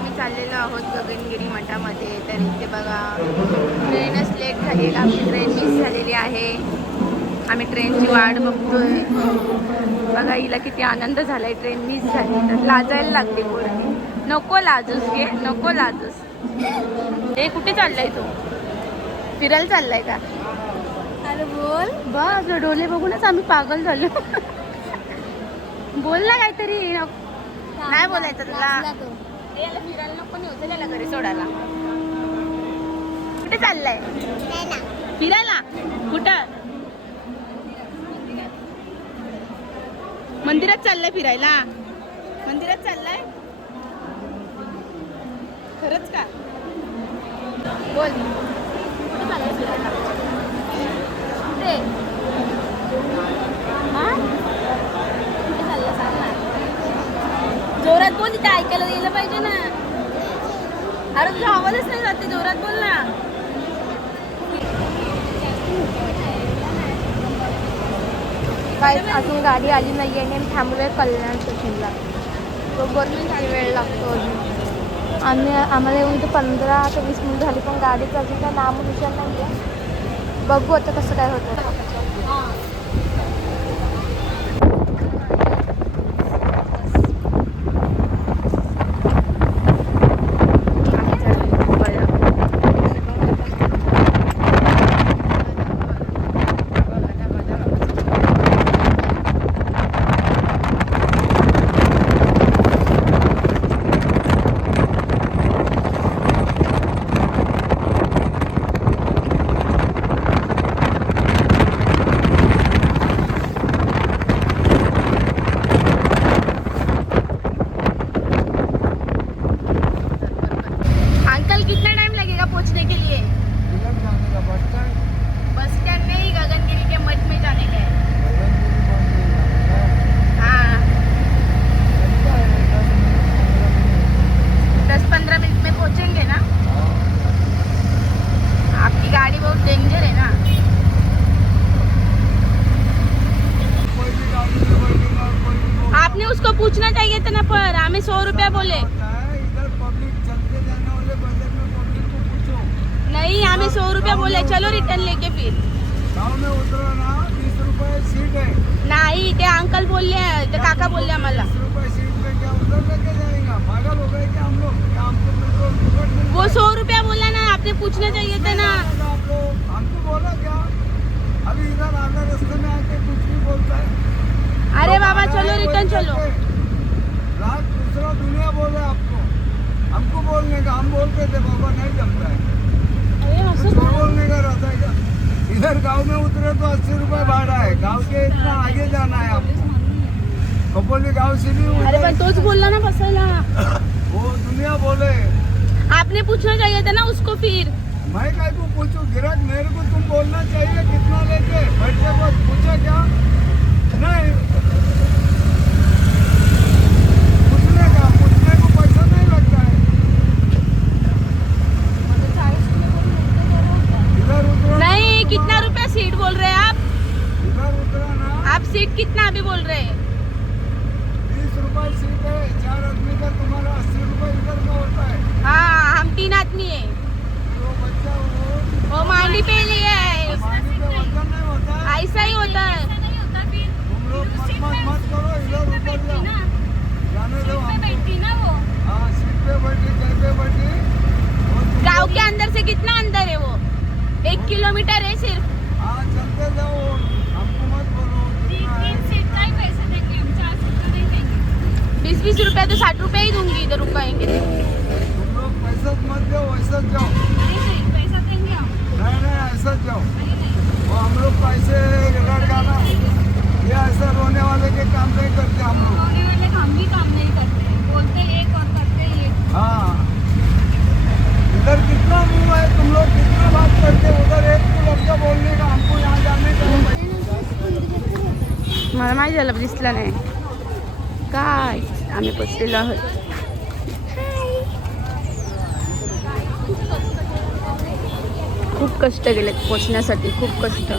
आम्ही चाललेलो आहोत गगनगिरी मठामध्ये. तर इथे बघा ट्रेनच लेट झाली, आमची ट्रेन मिस झालेली आहे. आम्ही ट्रेनची वाट बघतोय. बघा हिला किती आनंद झालाय, ट्रेन मिस झाली तर लाजायला लागते पोरगी. नको लाजूस घे, नको लाजूस. हे कुठे चाललाय तू? फिरायला चाललाय का? अरे बोल. बघ डोले बघूनच आम्ही पागल झालो. बोल ना काहीतरी. नाही बोलायचं तुला. याला फिरायला नको नेऊ, याला घरी सोडायला. कुठे चाललाय? फिरायला. कुठं? मंदिरात चाललाय फिरायला. मंदिरात चाललाय खरंच का? बोल. कुठे चाललाय फिरायला? कुठे? हा? कुठे चाललं सांग ना. जोरात बोल, तिथे ऐकायला गेलं पाहिजे ना. अरे तुझा आवाजच नाही जाते, जोरात बोल ना. काय अजून गाडी आली नाही आहे आणि थांबलोय कल्याण स्टेशनला. तो किती वेळ लागतो अजून. आम्हाला येऊन इथे 15 ते 20 मिनिट झाली, पण गाडीचं अजून काय नामोनिशाण नाही आहे. बघू आता कसं काय होतं. उसको पूछना चाहिए था ना, पर हमें 100 रुपया बोले। इधर पब्लिक चलते जाने वाले बजट में पब्लिक को पूछो। नहीं, हमें 100 रुपया बोले। चलो रिटर्न लेके फिर गाँव में उतरो ना, 20 रुपए सीट है। नहीं, ते अंकल बोलले, ते काका बोलले आम्हाला 20 रुपए सीट पे क्या उधर लेके जाएगा? पागल हो गए क्या हम लोग? क्या हमको पेट्रोल टिकट मिल वो 100 रुपया बोला ना, आपने पूछना चाहिए था ना। आप लोग हमको बोला क्या? अभी इधर आगे रास्ते में आके कुछ भी बोलता है। अरे बाबा चलो रिटर्न चलो। रात दूसरा दुनिया बोले आपको, हमको बोलने का, हम बोलते थे बाबा नहीं जमता है। कुछ और बोलने का रहता है क्या? इधर गांव में उतरे तो 80 रुपए भाड़ा है। गांव के इतना आगे जाना है आपको। खोपोली गांव से भी अरे भाई तोच बोलला ना बसायला। वो दुनिया बोले। आपने पूछना चाहिए था ना उसको फिर। मैं काय को पूछूं? गिराक मेरे को तुम बोलना चाहिए कितना लेके। बैठे को पूछा क्या? नहीं, पूछने को पैसा नहीं लगता है। इधर उतरो। नहीं, कितना रुपया सीट बोल रहे हैं आप? इधर उतरा ना। आप सीट कितना अभी बोल रहे हैं? 20 रुपए सीट है, 4 आदमी का तुम्हारा 80 रुपए इधर का होता है। हाँ, हम 3 आदमी है। तो बच्चा वो मांडी पे लिए है, पानी पे वजन नहीं होता है। ऐसा ही होता है। तुम लोग मत करो, इधर उतर जाओ। जाने दो हमको। हाँ, सीट पे बैठी, जगह पे बैठी। गांव के अंदर से कितना अंदर है वो? 1 किलोमीटर है सिर्फ। हाँ, चलते जाओ, हमको मत बोलो। 20-20 रुपया तो 60 रुपया ही दूंगी इधर रुकाएंगे। तुम लोग पैसा मत दो, वैसा जाओ। नहीं, ऐसा जाओ। वो हम लोग पैसे लड़काना, ये ऐसा रोने वाले के काम नहीं करते हम लोग। हम भी काम नहीं करते, बोलते एक और करते एक। हाँ, इधर कितना मुंह है, तुम लोग कितना बात करते। उधर एक को लड़का बोलने का, हमको यहाँ जाने का। मला माहिती झालं दिसलं नाही काय. आम्ही पोचलेलो आहोत. खूप कष्ट केलेत पोचण्यासाठी, खूप कष्ट.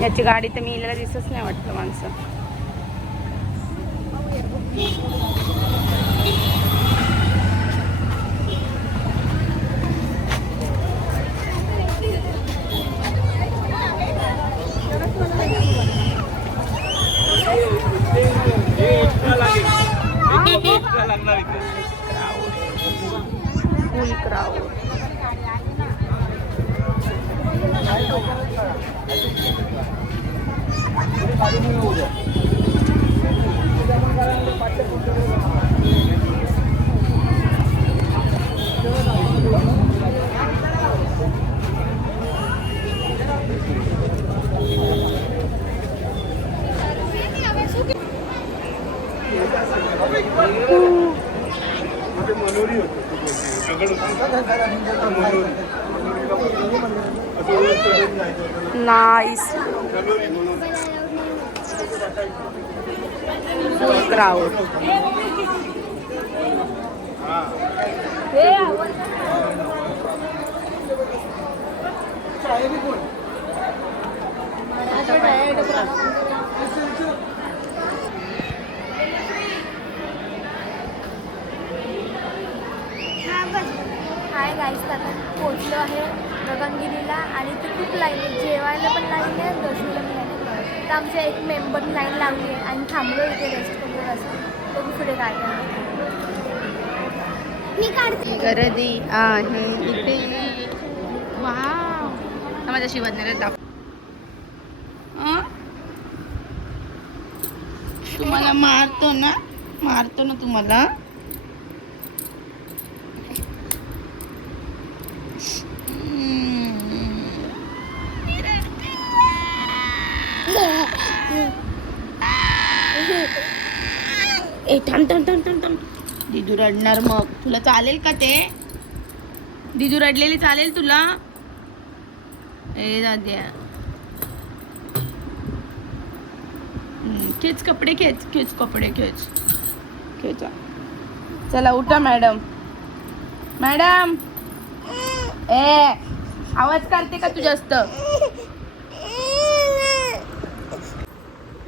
याची गाडी तर मी इलेला दिसत नाही वाटतं माणसं. फुल क्राऊड. नाइस. फुल क्राऊड. हाय गाईस, आता पोचलो आहे गगनगिरीला आणि इथे खूप लाईन आहे. जेवायला पण लाईन आहे, दर्शनाला पण लाईन आहे. तर आमच्या एक मेंबरने लाईन लावली आहे आणि थांबलो इथे रेस्ट करून. असं तो पुढे काय मी काढते. गर्दी आहे इथे. वाव, माझ्या शिवज्ञाला दाखव. तुम्हाला मारतो ना तुम्हाला. ए थांब. दिदू रडणार मग. तुला चालेल का ते? दिदू रडलेली चालेल तुला? ए दाद्या, खेच कपडे, खेच कपडे, खेचा. चला उठा मॅडम. ए आवाज काढते का तू जास्त?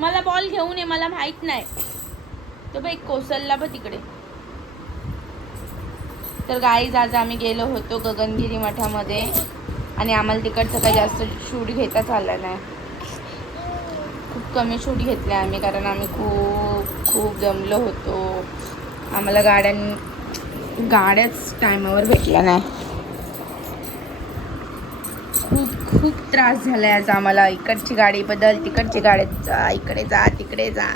मला बॉल घेऊन ये, मला माहित नाही. तो बाई कोसलला बघ तिकडे. तर गाईज, आज आम्ही गेलो होतो गगनगिरी मठामध्ये आणि आम्हाला तिकडचं काही जास्त शूट घेताच आलं नाही. खूप कमी शूट घेतले आम्ही, कारण आम्ही खूप जमलो होतो. आम्हाला गाड्याच टायमावर भेटल्या नाही. खूप त्रास झाला आज आम्हाला. इकडची गाडी बदल, तिकडची गाडी जा, इकडे जा, तिकडे जा.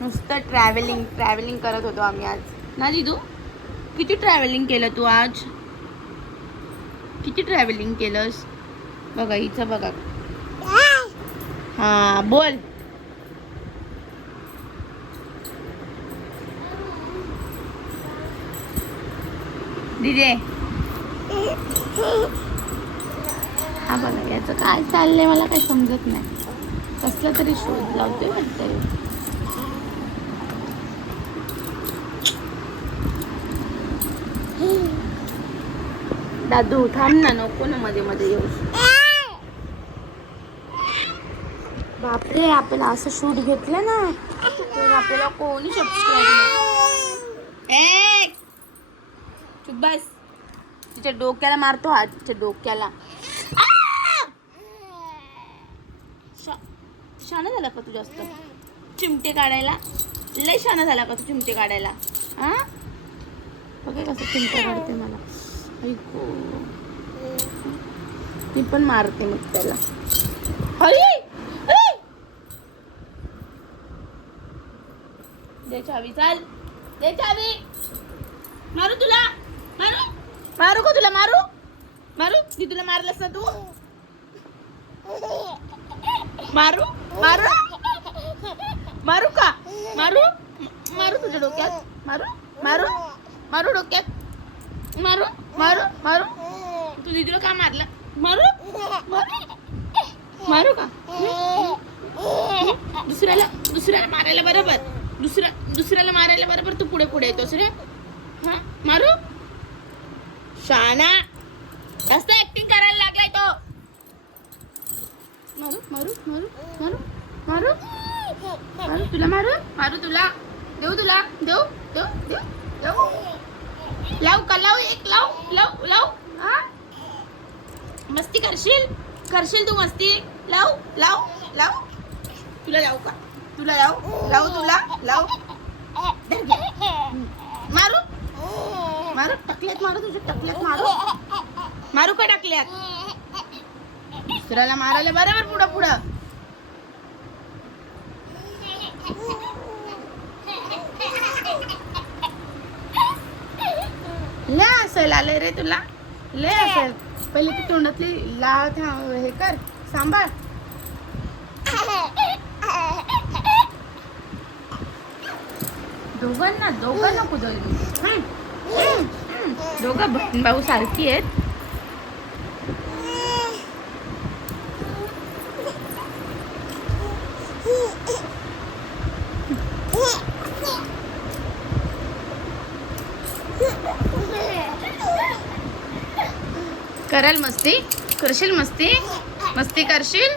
नुसतं ट्रॅव्हलिंग करत होतो आम्ही आज. ना दिदू, किती ट्रॅव्हलिंग केलं तू आज? किती ट्रॅव्हलिंग केलंस? बघा हिचं बघा. हा बोल. दिदे, हा बघा याचं काय चाललंय मला काही समजत नाही. कसला तरी शोध लावतोय वाटतंय. दादू थांब ना, नको ना मध्ये येऊ. बापरे, आपल्याला असं शूट घेतलं ना तर आपल्याला कोणी सबस्क्राईब नाही. चुप बस. तिच्या डोक्याला मारतो हात, तिच्या डोक्याला. शाणा झाला का तू जास्त चिमटे काढायला? लय शाणा झाला का तू चिमटे काढायला? हा बघे कसं चिमटे काढते मला. ऐकू मी पण मारते मग त्याला. दे चावी, चाल दे चावी. मारू तुला, मारू का तुला? मारू मी तुला मारलंस ना तू. मारू का? मारू तुझ्या डोक्यात. मारू डोक्यात. मारू तू दीदीला का मारलं? मारू का? दुसऱ्याला मारायला बरोबर. दुसऱ्याला मारायला बरोबर तू पुढे येतोस रे. हा मारू. शाना जास्त ऍक्टिंग करायला लागलाय तो. मारू तुला. देऊ तुला देऊ देऊ देऊ देऊ लाव का लाव एक लाव लाव लाव हा मस्ती करशील तू मस्ती लाव लाव लाव तुला लाव का तुला लाव लाव तुला लाव मारू मारू टकल्यात मारू तुझ्या टकल्यात मारू का टाकल्यात दुसऱ्याला मारायला बरोबर पुढं पुढं लय असेल आलंय रे तुला लय असेल पहिले ती तोंडातली लाळ हे कर सांभाळ दोघं नको जाऊ दोघं बहीण भाऊ सारखी आहेत कराल मस्ती करशील मस्ती करशील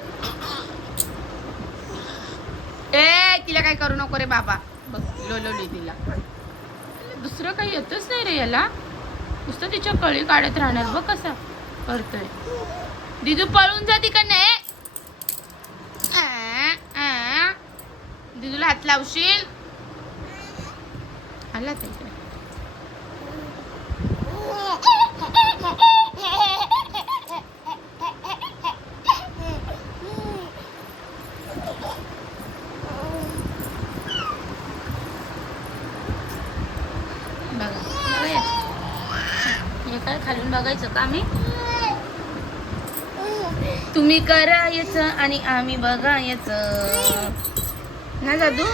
ए तिला काय करू नको रे बाबा बघ लोली तिला दुसरं काही येतच नाही रे याला नुसतं तिच्या कळी काढत राहणार बघ कसं करतोय दिदू पळून जा तिकडनं दिदूला हात लावशील आला तिकडे काय खालून बघायचं का आम्ही तुम्ही करायचं आणि आम्ही बघायचं ना दादू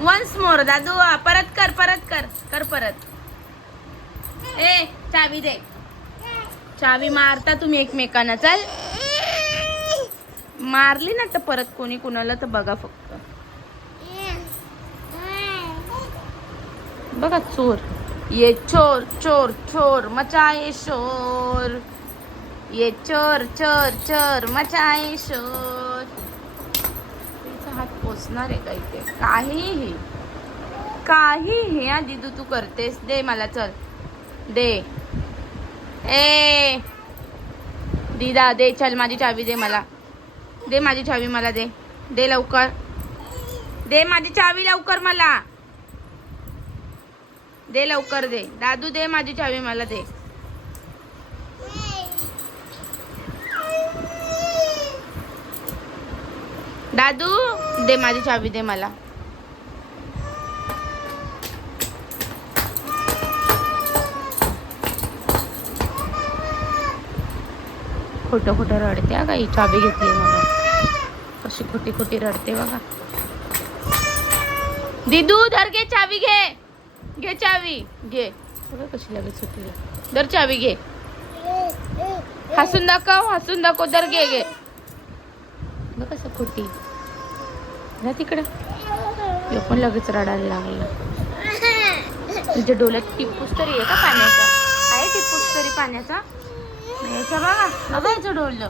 वन्स मोर दादू परत कर परत ए चावी दे चावी मारता तुम्ही एकमेकांना चल मारली ना तर परत कोणी कुणाला तर बघा फक्त बघा चोर ये चोर चोर चोर मचाए शोर ये चोर चोर चोर मचाए शोर तिचा हात पोचणार आहे काही ते काही हा दिदू तू करतेस दे मला चल दे ए दीदा दे चल माझी चावी दे मला दे माझी चावी मला दे लवकर दे माझी चावी लवकर मला दे लवकर दे दादू दे माझी चावी मला दे दादू दे माझी चावी दे मला खोटं रडते हा काही चावी घेतली मला कशी खोटी रडते बघा दिदू धर घे चावी घे चावी घे बघा कशी लगेच सुटली दर चावी घे हसून दाखव दर घे बघ कसं खोटी ना तिकडं हे पण लगेच रडायला लागला तुझ्या डोळ्यात टिपूस तरी आहे का पाण्याचा आहे टिपूस तरी पाण्याचा याचा बघा याचं डोळलं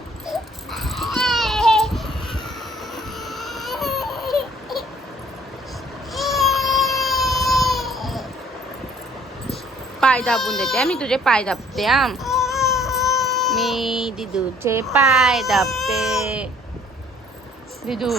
पाय दाबून देते मी तुझे पाय दाबते मी दिदूचे पाय दाबते दिदू